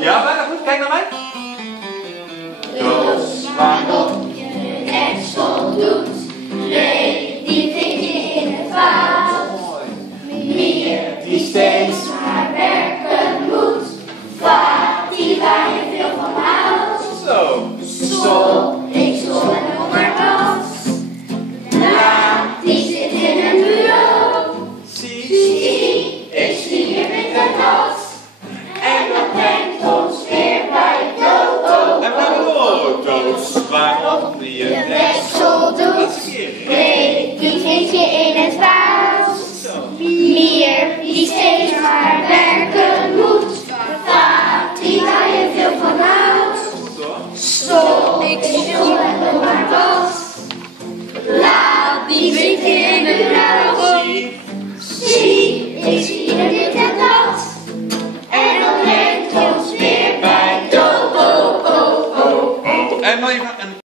Ja, bijna goed. Kijk naar mij. Dus waarop je deksel doet, nee, die vind je in het vaat. Mier die steeds maar werken moet, vaat die waar je veel van houdt. Zo. Stol, ik stol en nog maar dat. La, die zit in een bureau. Zie, ik zie hier met een kat. En dat brengt ons weer bij dood. En bij de auto's. Waarop je Je deksel doet, nee, die vind je in het waas. Mier die steeds maar werken moet, vaat die waar je veel van houdt. Stol, ik stol en nog maar wat. La, die zit in de bureau. Zie, ik zie er dit en dat. En dan brengt ons weer bij dood. En dan even een